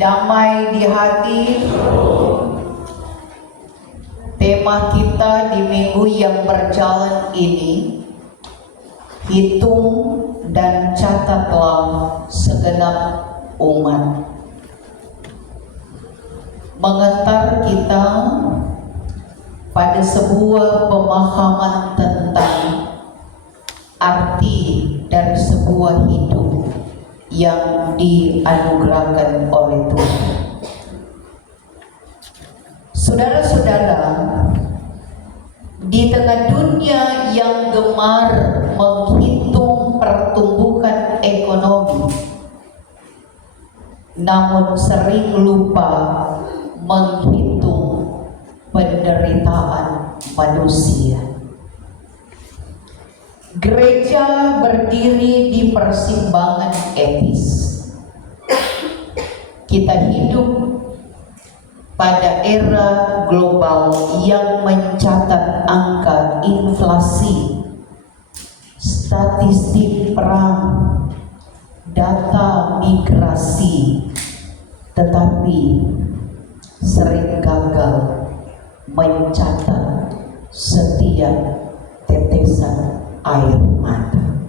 damai di hati. Tema kita di minggu yang berjalan ini, hitung dan catatlah segenap umat. Mengantar kita pada sebuah pemahaman tentang arti dari sebuah hidup yang dianugerahkan oleh Tuhan. Saudara-saudara, di tengah dunia yang gemar menghitung pertumbuhan ekonomi, namun sering lupa menghitung penderitaan manusia. Gereja berdiri di persimpangan etis. Kita hidup pada era global yang mencatat angka inflasi, statistik perang, data migrasi, tetapi sering gagal mencatat setiap tetesan air mata.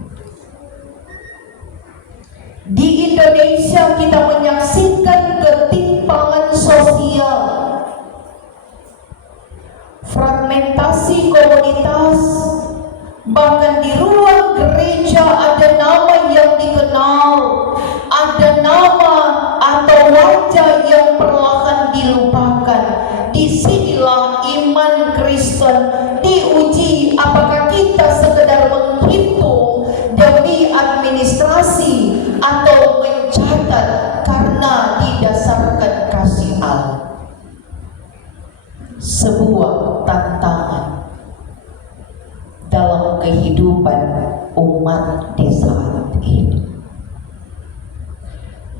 Di Indonesia kita menyaksikan ketimpangan sosial, fragmentasi komunitas, bahkan di ruang gereja ada nama yang dikenal, ada nama atau wajah yang perlahan dilupakan. Disinilah iman Kristen diuji, apakah kita sekedar menghitung demi administrasi atau mencatat karena didasarkan kasih Allah. Sebuah tantangan dalam kehidupan umat di saat ini.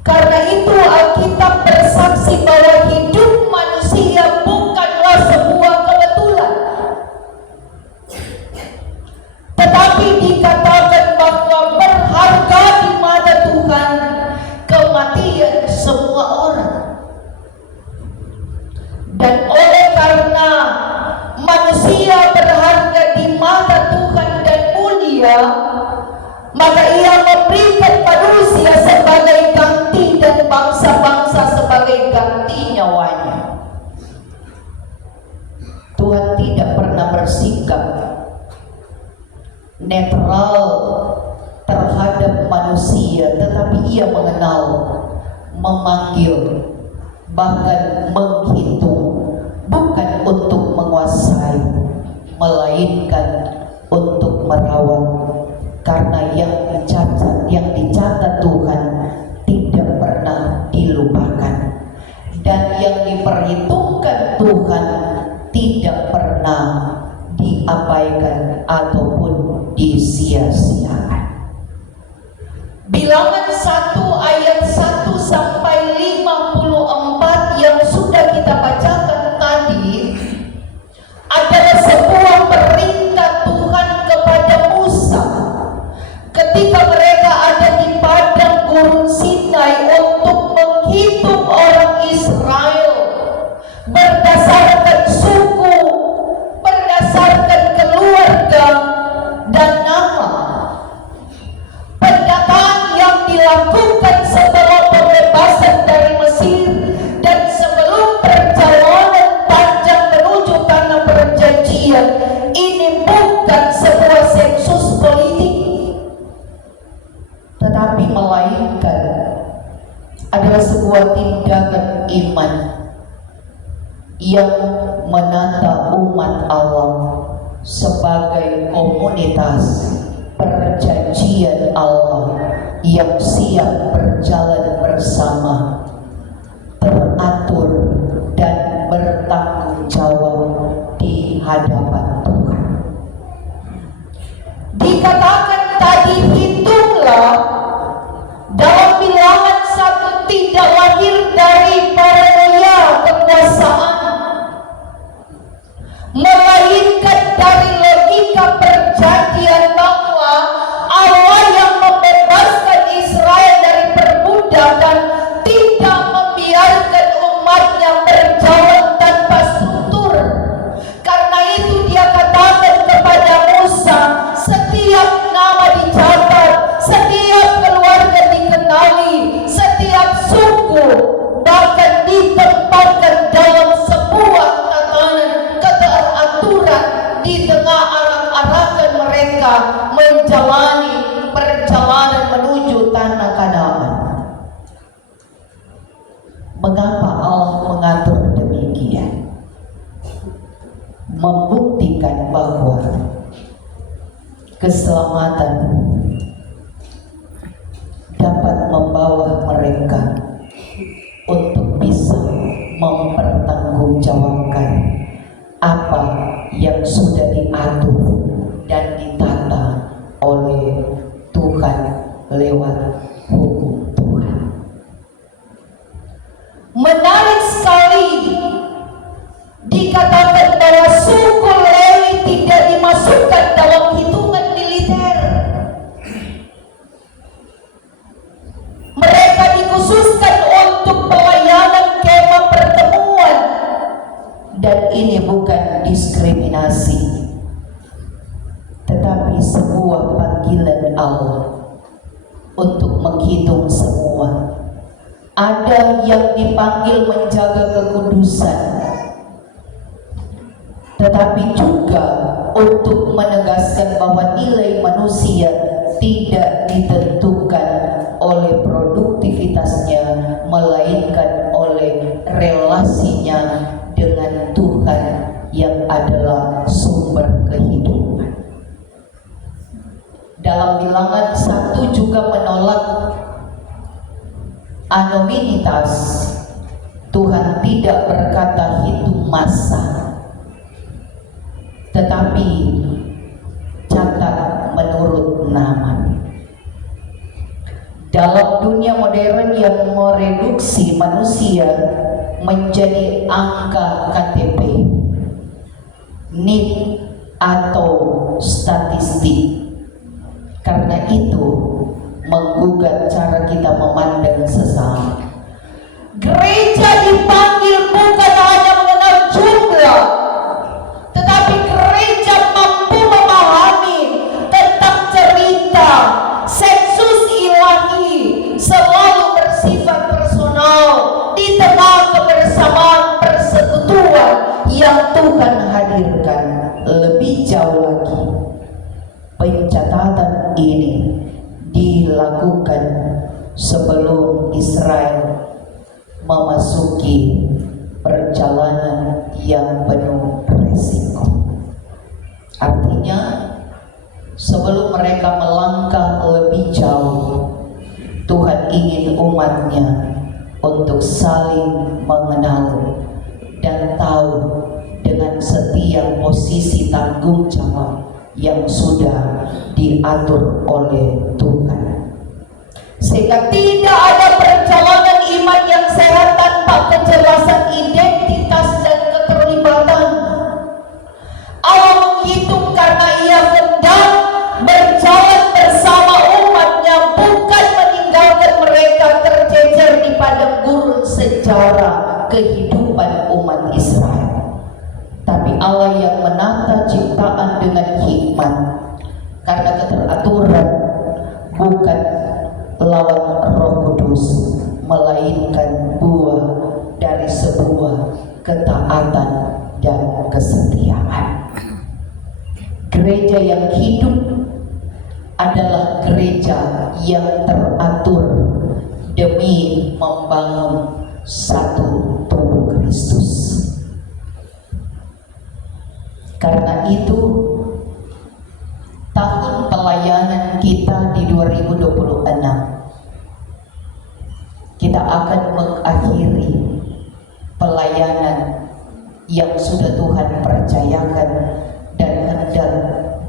Karena itu Alkitab bersaksi bahwa hidup manusia bukanlah sebuah kebetulan, tetapi dikatakan bahwa berharga di mata Tuhan kematian semua orang. Dan oleh karena manusia berharga di mata Tuhan dan mulia, maka ia memberikan manusia sebagai ganti dan bangsa-bangsa sebagai ganti nyawanya. Tuhan tidak pernah bersikap netral terhadap manusia, tetapi ia mengenal, memanggil, bahkan menghitung, bukan untuk menguasai, melainkan untuk merawat. Karena yang dicatat Tuhan tidak pernah dilupakan, dan yang diperhitungkan Tuhan tidak pernah diabaikan ataupun disia-siakan. Bilangan 1 ayat 1 sampai 54 yang sudah kita bacakan tadi adalah sebuah perintah Tuhan kepada Musa ketika mereka ada di padang gurun Sinai untuk menghitung orang Israel berdasarkan suku, berdasarkan keluarga dan nama. Pendataan yang dilakukan setelah pembebasan dari Mesir dan sebelum perjalanan panjang menuju tanah perjanjian ini bukan sebuah sensus politik, tetapi melainkan adalah sebuah tindakan iman yang menata umat Allah sebagai komunitas perjanjian Allah yang siap berjalan bersama, teratur dan bertanggung jawab di hadapan Tuhan. Dikatakan tadi, hitunglah, dalam bilangan 1 tidak lahir dari paranoia kekuasaan, melainkan dari logika perjanjian bahwa Allah yang membebaskan Israel dari perbudakan tidak membiarkan Mengapa Allah mengatur demikian? Membuktikan bahwa keselamatan dapat membawa mereka untuk bisa mempertanggungjawabkan apa yang sudah diatur dan ditata oleh Tuhan lewat hukum Tuhan. Menarik sekali dikatakan bahwa suku Lewi tidak dimasukkan dalam hitungan militer. Mereka dikhususkan untuk pelayanan kemah pertemuan, dan ini bukan diskriminasi, tetapi sebuah panggilan Allah untuk menghitung semua. Ada yang dipanggil menjaga kekudusan, tetapi juga untuk menegaskan bahwa nilai manusia tidak ditentukan oleh produktivitasnya, melainkan oleh relasinya dengan Tuhan yang adalah sumber kehidupan. Dalam Bilangan 1 juga menolak anonimitas. Tuhan tidak berkata hitung masa, tetapi catat menurut nama. Dalam dunia modern yang mereduksi manusia menjadi angka KTP, NIP atau statistik, karena itu menggugat cara kita memandang sesama. Gereja dipanggil bukan hanya mengenal jumlah, tetapi gereja mampu memahami tentang cerita. Sensus ilahi selalu bersifat personal di tengah kebersamaan persekutuan yang Tuhan hadirkan. Lebih jauh lagi, pencatatan ini dilakukan sebelum Israel memasuki perjalanan yang penuh risiko. Artinya, sebelum mereka melangkah lebih jauh, Tuhan ingin umatnya untuk saling mengenal dan tahu dengan setiap posisi tanggung jawab yang sudah diatur oleh Tuhan, sehingga tidak ada perjalanan iman yang sehat tanpa kejelasan identitas dan keterlibatan. Allah menghitung karena Ia hendak berjalan bersama umatnya, bukan meninggalkan mereka tercecer di padang gurun sejarah kehidupan umat Israel. Tapi Allah yang menata ciptaan dengan hikmat, karena keteraturan bukan lawan Roh Kudus, melainkan buah dari sebuah ketaatan dan kesetiaan. Gereja yang hidup adalah gereja yang teratur demi membangun satu tubuh Kristus. Karena itu, tahun pelayanan kita di 2026, kita akan mengakhiri pelayanan yang sudah Tuhan percayakan dan hendak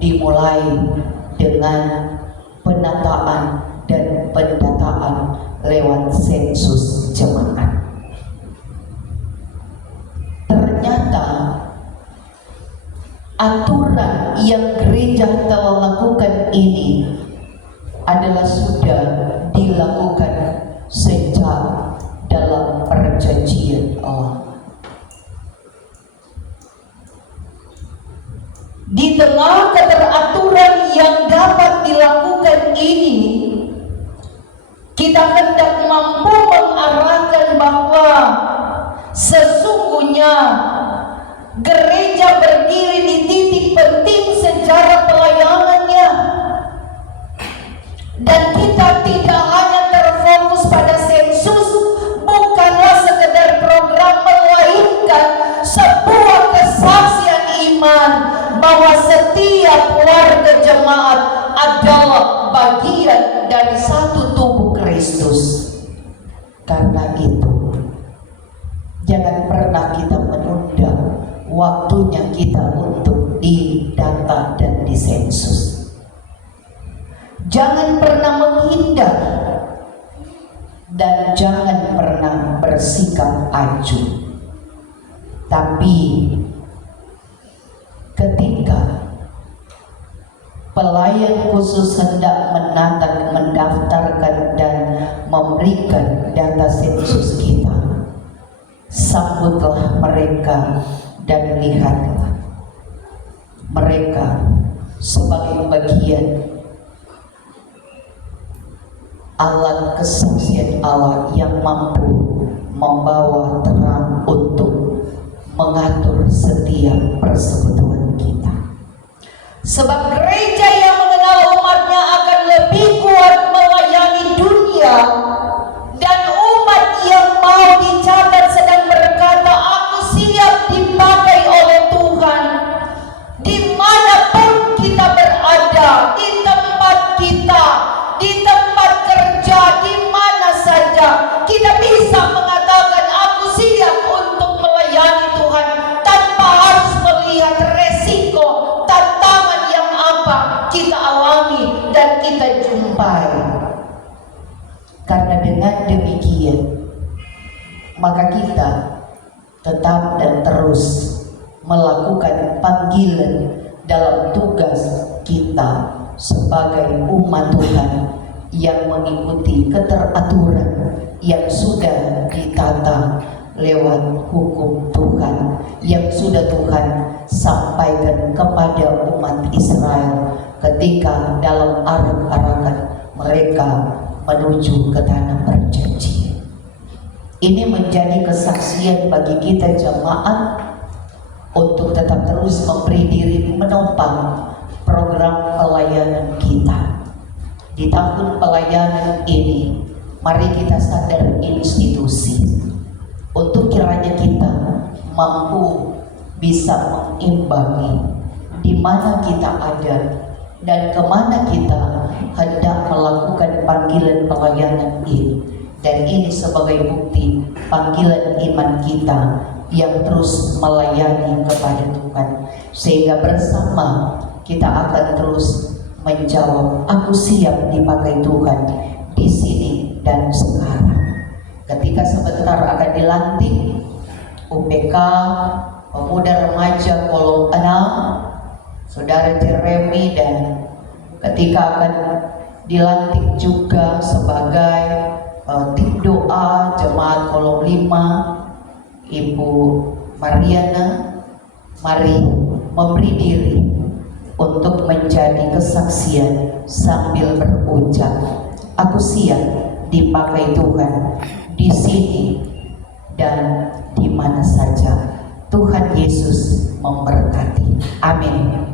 dimulai dengan penataan dan pendataan lewat sensus jemaat. Ternyata aturan yang gereja telah lakukan ini adalah sudah dilakukan sejak dalam perjanjian Allah. Di tengah keteraturan yang dapat dilakukan ini, kita hendak mampu mengarahkan bahwa sesungguhnya gereja berdiri di titik penting sejarah pelayanannya, dan kita tidak hanya terfokus pada sensus, bukanlah sekedar keluarga jemaat adalah bagian dari satu tubuh Kristus. Karena itu, jangan pernah kita menunda waktunya kita untuk didata dan disensus. Jangan pernah menghindar dan jangan pernah bersikap acuh. Tapi ketika pelayan khusus hendak mendaftarkan dan memberikan data sensus kita, sambutlah mereka dan lihatlah mereka sebagai bagian alat kesaksian Allah yang mampu membawa terang untuk mengatur setiap persekutuan kita. Sebab gereja yang mengenal umatnya akan lebih kuat melayani dunia, dan umat yang mau dicatat sedang berkata, aku siap dipakai oleh Tuhan. Dimanapun kita berada, di tempat kita, di tempat kerja, di mana saja, kita bisa mengatakan aku siap untuk melayani Tuhan tanpa harus melihat resiko, tantangan yang apa kita alami dan kita jumpai. Karena dengan demikian, maka kita tetap dan terus melakukan panggilan dalam tugas kita sebagai umat Tuhan yang mengikuti keteraturan yang sudah ditata lewat hukum Tuhan yang sudah Tuhan sampaikan kepada umat Israel ketika dalam arak-arakan mereka menuju ke tanah perjanjian. Ini menjadi kesaksian bagi kita jemaat untuk tetap terus memberi diri menopang program pelayanan kita. Di tahun pelayanan ini, mari kita sadar institusi untuk kiranya kita mampu bisa mengimbangi di mana kita ada dan kemana kita hendak melakukan panggilan pelayanan ini. Dan ini sebagai bukti panggilan iman kita yang terus melayani kepada Tuhan, sehingga bersama kita akan terus menjawab, aku siap dipakai Tuhan di sini dan sekarang. Ketika sebentar akan dilantik UPK Pemuda Remaja Kolom 6, Saudara Jeremy, dan ketika akan dilantik juga sebagai tim doa Jemaat Kolom 5, Ibu Mariana, mari memberi diri untuk menjadi kesaksian sambil berucap, aku siap dipakai Tuhan di sini dan di mana saja. Tuhan Yesus memberkati. Amin.